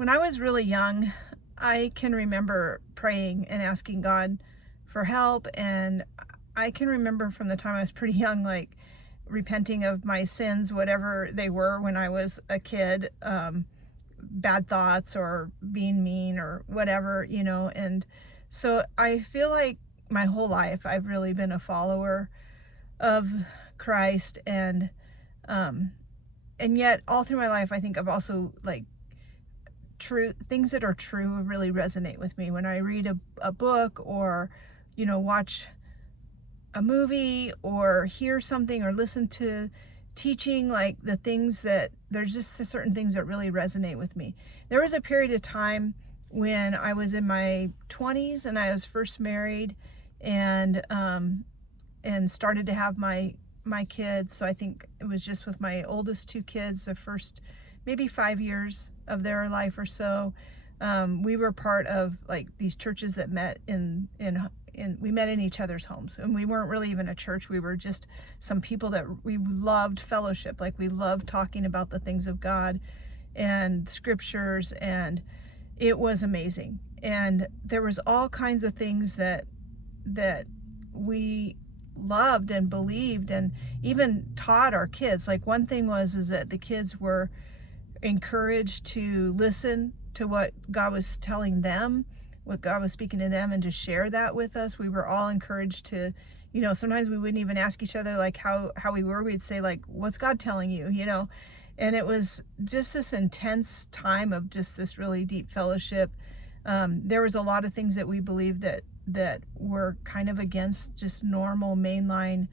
When I was really young, I can remember praying and asking God for help. And I can remember from the time I was pretty young, like repenting of my sins, whatever they were when I was a kid, bad thoughts or being mean or whatever, you know. And so I feel like my whole life I've really been a follower of Christ. Um, and yet all through my life, I think I've also like true things that are true really resonate with me when I read a book or watch a movie or hear something or listen to teaching. Like the things that there's just certain things that really resonate with me. There was a period of time when I was in my 20s and I was first married and started to have my kids. So I think it was just with my oldest two kids, the first maybe 5 years of their life or so. We were part of like these churches that met we met in each other's homes, and we weren't really even a church. We were just some people that we loved fellowship. Like we loved talking about the things of God and scriptures, and it was amazing. And there was all kinds of things that we loved and believed and even taught our kids. Like one thing is that the kids were encouraged to listen to what God was telling them, what God was speaking to them, and to share that with us. We were all encouraged to, sometimes we wouldn't even ask each other like how we were. We'd say like, what's God telling you, And it was just this intense time of just this really deep fellowship. There was a lot of things that we believed that were kind of against just normal mainline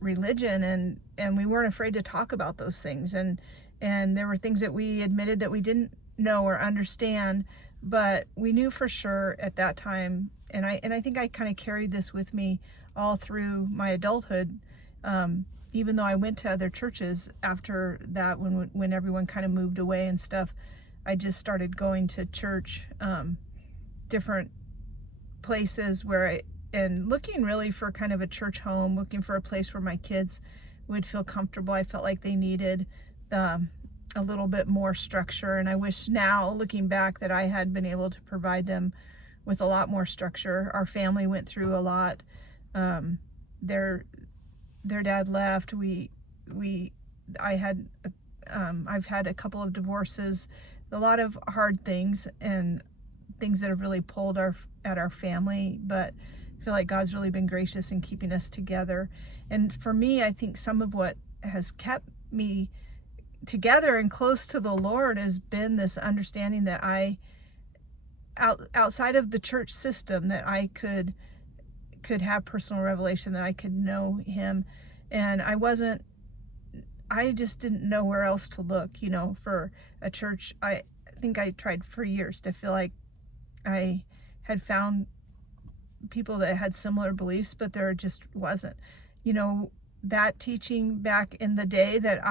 religion, and we weren't afraid to talk about those things. And there were things that we admitted that we didn't know or understand, but we knew for sure at that time. And I think I kind of carried this with me all through my adulthood, even though I went to other churches after that. When everyone kind of moved away and stuff, I just started going to church, different places and looking really for kind of a church home, looking for a place where my kids would feel comfortable. I felt like they needed a little bit more structure, and I wish now, looking back, that I had been able to provide them with a lot more structure. Our family went through a lot. Their dad left. I've had a couple of divorces, a lot of hard things and things that have really pulled at our family, but I feel like God's really been gracious in keeping us together. And for me, I think some of what has kept me together and close to the Lord has been this understanding that outside of the church system, that I could have personal revelation, that I could know Him. And I just didn't know where else to look, for a church. I think I tried for years to feel like I had found people that had similar beliefs, but there just wasn't. That teaching back in the day, that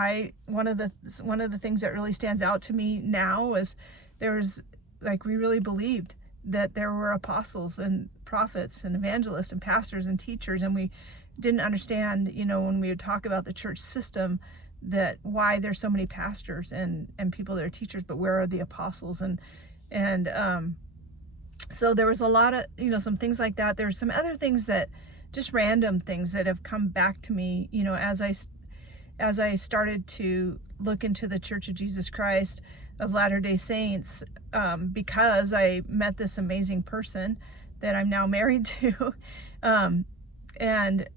one of the things that really stands out to me now is we really believed that there were apostles and prophets and evangelists and pastors and teachers, and we didn't understand, when we would talk about the church system, that why there's so many pastors and people that are teachers, but where are the apostles? And so there was a lot of, some things like that. There's some other things that just random things that have come back to me, as I started to look into the Church of Jesus Christ of Latter-day Saints, because I met this amazing person that I'm now married to, and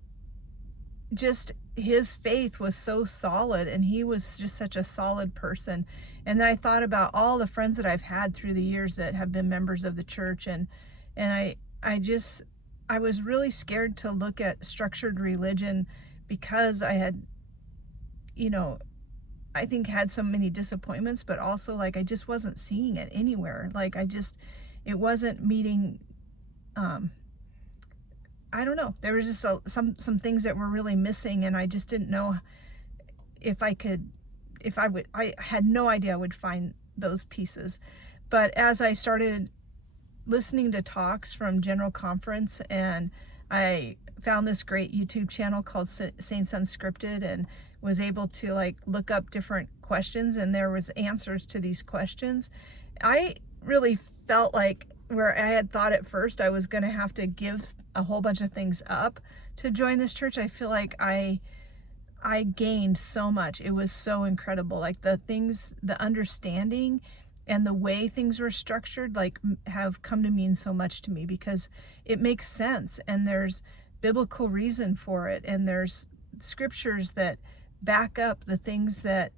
just his faith was so solid, and he was just such a solid person. And then I thought about all the friends that I've had through the years that have been members of the church, and I was really scared to look at structured religion, because I had, I think had so many disappointments, but also like I just wasn't seeing it anywhere. Like it wasn't meeting, I don't know. There was just some things that were really missing, and I just didn't know I had no idea I would find those pieces. But as I started listening to talks from General Conference, and I found this great YouTube channel called Saints Unscripted, and was able to like look up different questions and there was answers to these questions. I really felt like where I had thought at first I was going to have to give a whole bunch of things up to join this church, I feel like I gained so much. It was so incredible. Like the things, the understanding and the way things were structured, like have come to mean so much to me because it makes sense and there's biblical reason for it. And there's scriptures that back up the things that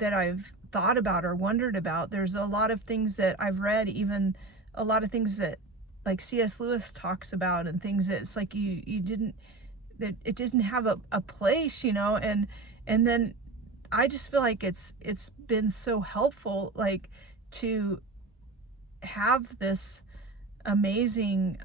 I've thought about or wondered about. There's a lot of things that I've read, even a lot of things that like C.S. Lewis talks about and things that it's like you didn't, that it didn't have a place, and then I just feel like it's been so helpful, like to have this amazing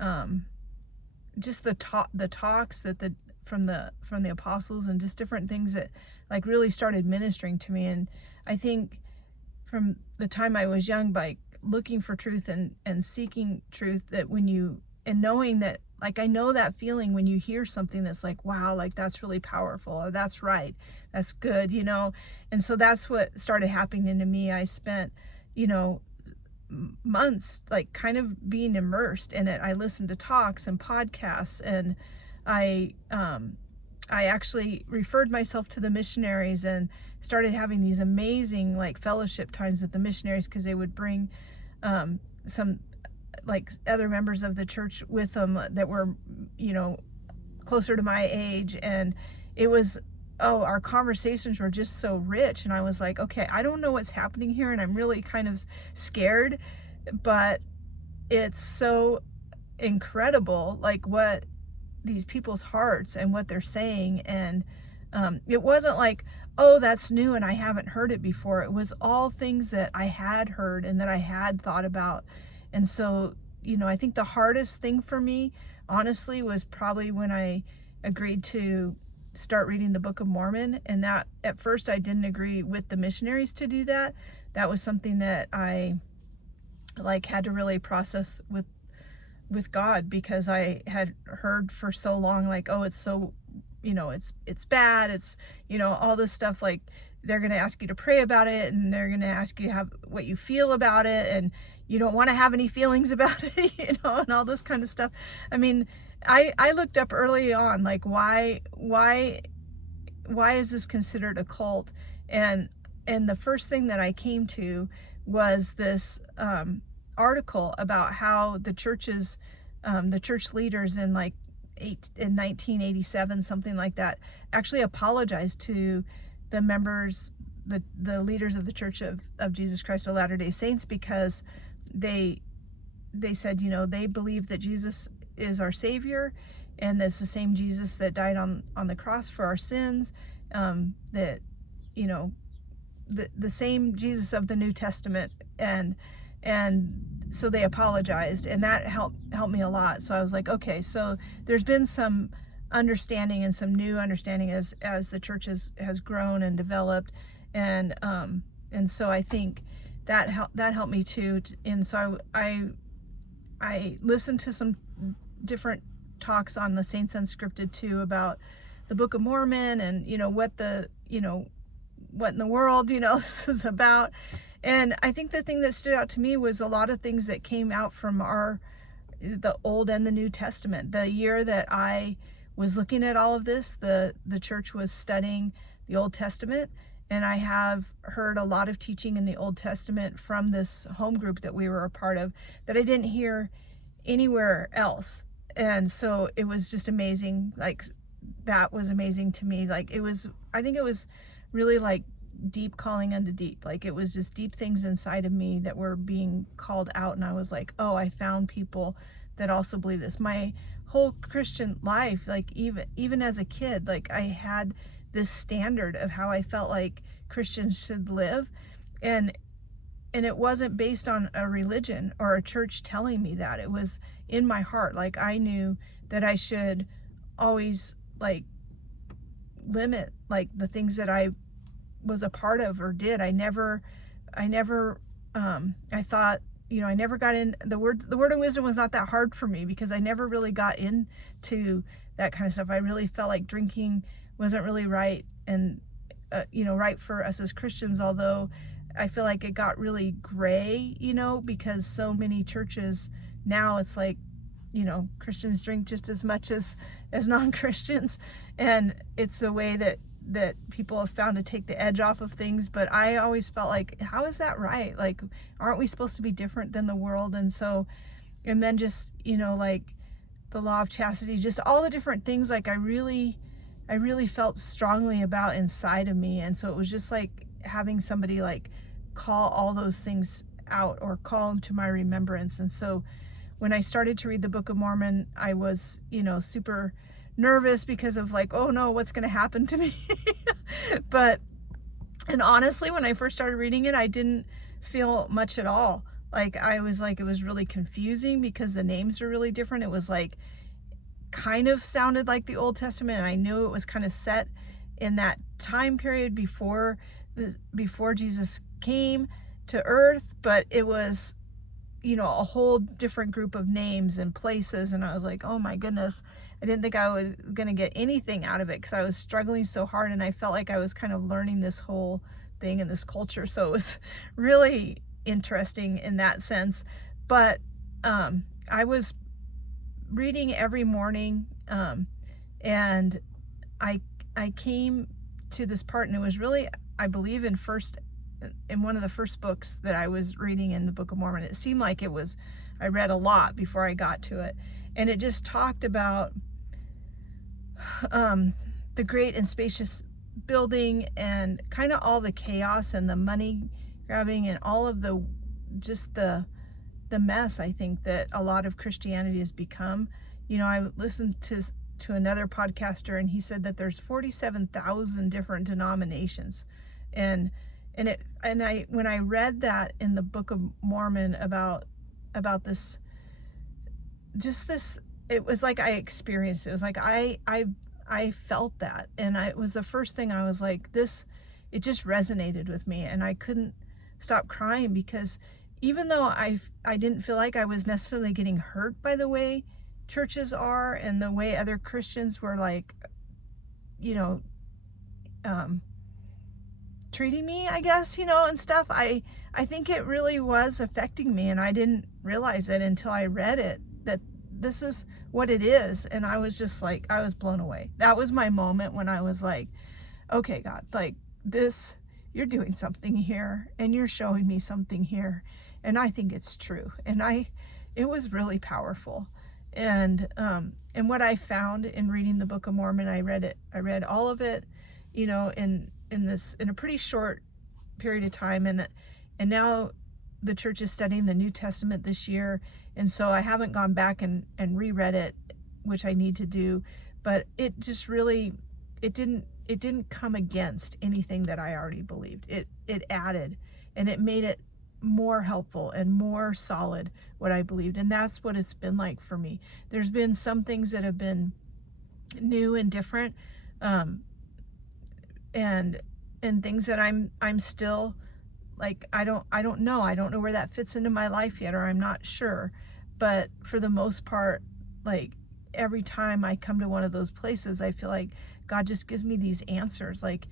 just the talks that from the apostles and just different things that like really started ministering to me. And I think from the time I was young, by looking for truth and seeking truth, that and knowing that, like, I know that feeling when you hear something that's like, wow, like that's really powerful, or that's right, that's good, and so that's what started happening to me. I spent months like kind of being immersed in it. I listened to talks and podcasts, and I actually referred myself to the missionaries and started having these amazing like fellowship times with the missionaries, because they would bring some like other members of the church with them that were closer to my age, and it was our conversations were just so rich. And I was like, okay, I don't know what's happening here, and I'm really kind of scared, but it's so incredible, like what these people's hearts and what they're saying. And it wasn't like, oh, that's new and I haven't heard it before. It was all things that I had heard and that I had thought about. And so, I think the hardest thing for me, honestly, was probably when I agreed to start reading the Book of Mormon. And that at first I didn't agree with the missionaries to do that. That was something that I like had to really process with God, because I had heard for so long, like, oh, it's so, it's bad. It's, all this stuff, like they're going to ask you to pray about it, and they're going to ask you have what you feel about it, and you don't want to have any feelings about it, and all this kind of stuff. I mean, I looked up early on, like, why is this considered a cult? And the first thing that I came to was this article about how the church leaders in 1987, something like that, actually apologized to the members, the leaders of the Church of Jesus Christ of Latter-day Saints, because they said, they believe that Jesus is our Savior, and it's the same Jesus that died on the cross for our sins, that the same Jesus of the New Testament, and so they apologized, and that helped me a lot. So I was like, okay, so there's been some understanding and some new understanding as the church has grown and developed, and so I think that helped me too. And so I listened to some different talks on the Saints Unscripted too about the Book of Mormon, and what in the world this is about. And I think the thing that stood out to me was a lot of things that came out from the Old and the New Testament. The year that I was looking at all of this, the church was studying the Old Testament, and I have heard a lot of teaching in the Old Testament from this home group that we were a part of that I didn't hear anywhere else. And so it was just amazing. Like, that was amazing to me. Like, I think it was really like deep calling unto deep. Like, it was just deep things inside of me that were being called out, and I was like, oh, I found people that also believe this. My whole Christian life, like even as a kid, like I had this standard of how I felt like Christians should live, and it wasn't based on a religion or a church telling me that. It was in my heart. Like, I knew that I should always like limit like the things that I was a part of or did. I never I thought, I never got in the word of wisdom was not that hard for me, because I never really got into that kind of stuff. I really felt like drinking wasn't really right, and right for us as Christians, although I feel like it got really gray, because so many churches now, it's like, Christians drink just as much as non-Christians, and it's a way that people have found to take the edge off of things. But I always felt like, how is that right? Like, aren't we supposed to be different than the world? And then just, like the law of chastity, just all the different things, like I really felt strongly about inside of me. And so it was just like having somebody like call all those things out, or call them to my remembrance. And so when I started to read the Book of Mormon, I was, super nervous because of like, oh no, what's going to happen to me? And honestly, when I first started reading it, I didn't feel much at all. Like, I was like, it was really confusing because the names are really different. It was like, kind of sounded like the Old Testament, and I knew it was kind of set in that time period before Jesus came to earth, but it was, a whole different group of names and places. And I was like, oh my goodness, I didn't think I was going to get anything out of it, because I was struggling so hard, and I felt like I was kind of learning this whole thing in this culture. So it was really interesting in that sense. But I was reading every morning, and I came to this part, and it was really, I believe, in one of the first books that I was reading in the Book of Mormon. It seemed like I read a lot before I got to it, and it just talked about the great and spacious building, and kind of all the chaos and the money grabbing, and all of the mess, I think, that a lot of Christianity has become. I listened to another podcaster, and he said that there's 47,000 different denominations, and when I read that in the Book of Mormon about this, it was like I experienced it. It was like I felt that, and it was the first thing I was like, it just resonated with me, and I couldn't stop crying, because even though I didn't feel like I was necessarily getting hurt by the way churches are, and the way other Christians were like, treating me, I guess, and stuff, I think it really was affecting me, and I didn't realize it until I read it, that this is what it is. And I was just like, I was blown away. That was my moment when I was like, okay, God, like, you're doing something here, and you're showing me something here, and I think it's true. And it was really powerful. And what I found in reading the Book of Mormon, I read all of it, in a pretty short period of time, and now the church is studying the New Testament this year, and so I haven't gone back and reread it, which I need to do. But it just really, it didn't come against anything that I already believed. It added, and it made it more helpful and more solid what I believed. And that's what it's been like for me. There's been some things that have been new and different, and things that I'm still like, I don't know where that fits into my life yet, or I'm not sure. But for the most part, like, every time I come to one of those places, I feel like God just gives me these answers, like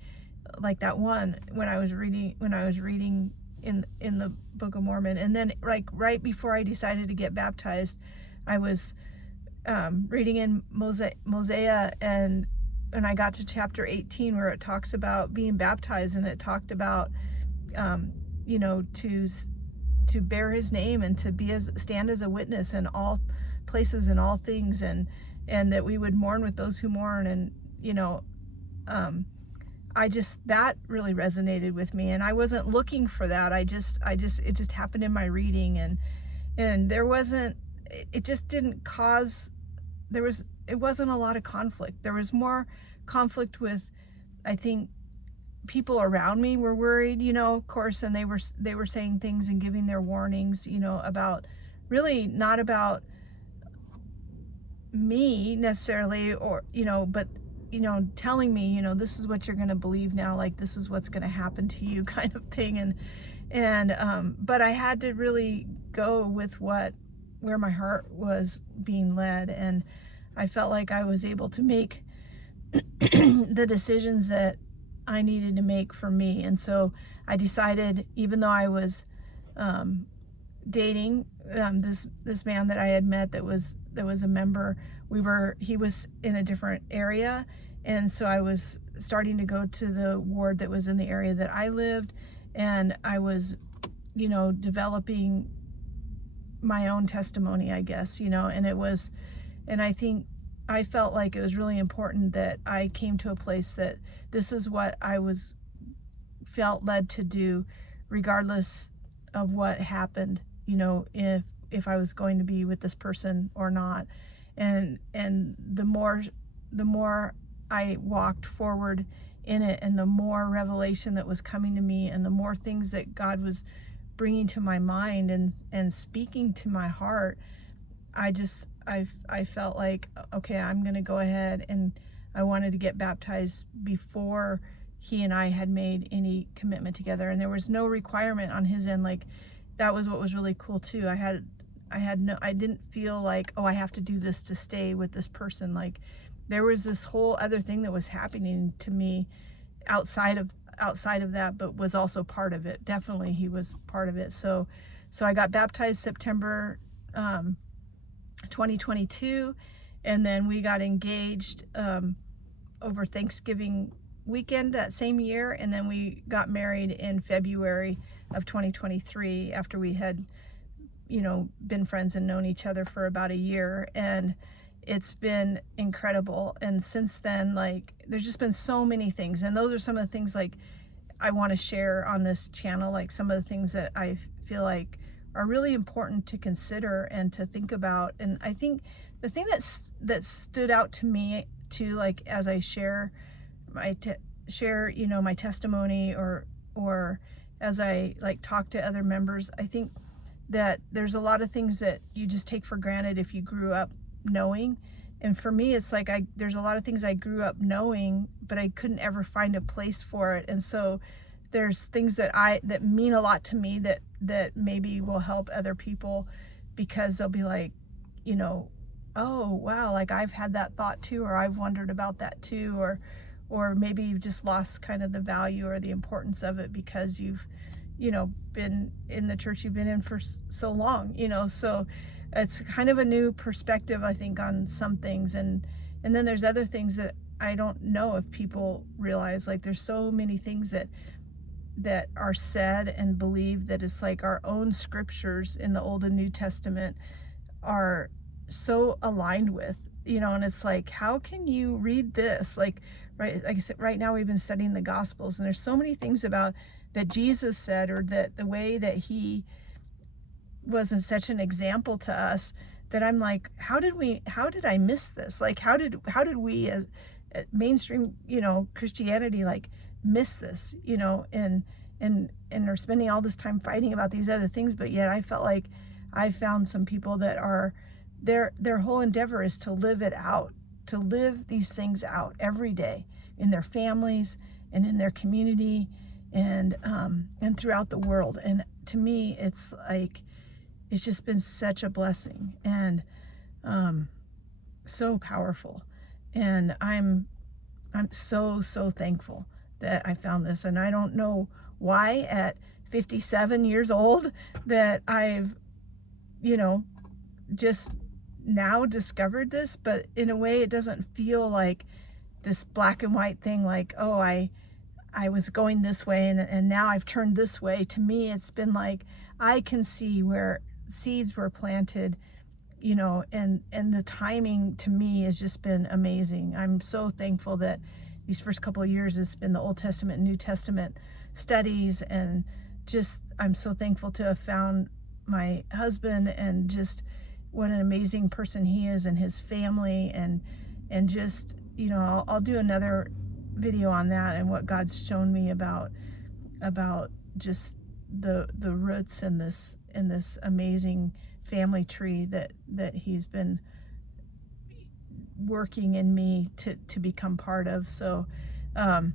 that one when I was reading in the Book of Mormon. And then, like, right before I decided to get baptized, I was reading in Mosiah, and I got to chapter 18, where it talks about being baptized, and it talked about to bear his name, and to stand as a witness in all places and all things, and that we would mourn with those who mourn. And that really resonated with me, and I wasn't looking for that. It just happened in my reading, and it just didn't cause, it wasn't a lot of conflict. There was more conflict with, I think, people around me were worried, of course, and they were saying things and giving their warnings, about, really not about me necessarily, or, but, telling me, this is what you're going to believe now, like, this is what's going to happen to you, kind of thing. But I had to really go with where my heart was being led, and I felt like I was able to make the decisions that I needed to make for me. And so I decided, even though I was dating this man that I had met that was a member, he was in a different area, and so I was starting to go to the ward that was in the area that I lived, and I was, developing my own testimony, I guess, and I think I felt like it was really important that I came to a place that this is what I felt led to do, regardless of what happened, if I was going to be with this person or not. And the more I walked forward in it, and the more revelation that was coming to me, and the more things that God was bringing to my mind and speaking to my heart, I felt like, okay, I'm going to go ahead, and I wanted to get baptized before he and I had made any commitment together. And there was no requirement on his end. Like, that was what was really cool too. I didn't feel like, oh, I have to do this to stay with this person. Like, there was this whole other thing that was happening to me outside of that, but was also part of it. Definitely he was part of it. So I got baptized September 2022, and then we got engaged over Thanksgiving weekend that same year, and then we got married in February of 2023 after we had been friends and known each other for about a year. And it's been incredible. And since then, like, there's just been so many things, and those are some of the things like I want to share on this channel, like some of the things that I feel like are really important to consider and to think about. And I think the thing that stood out to me too, like, as I share my testimony, or as I like talk to other members, I think that there's a lot of things that you just take for granted if you grew up knowing. And for me, it's like there's a lot of things I grew up knowing, but I couldn't ever find a place for it. And so there's things that mean a lot to me that maybe will help other people, because they'll be like, oh wow, like I've had that thought too, or I've wondered about that too, or maybe you've just lost kind of the value or the importance of it because you've been in the church you've been in for so long, so it's kind of a new perspective, I think, on some things. And then there's other things that I don't know if people realize. Like, there's so many things that are said and believed that it's like our own scriptures in the Old and New Testament are so aligned with, and it's like, how can you read this? Like I said, right now we've been studying the Gospels, and there's so many things about that Jesus said, or that the way that he was such an example to us, that I'm like, how did I miss this? Like, how did we as mainstream, Christianity, like, miss this, and are spending all this time fighting about these other things, but yet I felt like I found some people that are, their whole endeavor is to live it out, to live these things out every day in their families and in their community, and throughout the world. And to me, it's like, it's just been such a blessing, and so powerful. And I'm so thankful that I found this. And I don't know why at 57 years old that I've just now discovered this, but in a way it doesn't feel like this black and white thing, like, oh, I was going this way and now I've turned this way. To me, it's been like, I can see where seeds were planted, and the timing to me has just been amazing. I'm so thankful that these first couple of years, it's been the Old Testament and New Testament studies, and just, I'm so thankful to have found my husband, and just what an amazing person he is, and his family, and just, I'll do another video on that and what God's shown me about just the roots in this amazing family tree that he's been working in me to become part of. So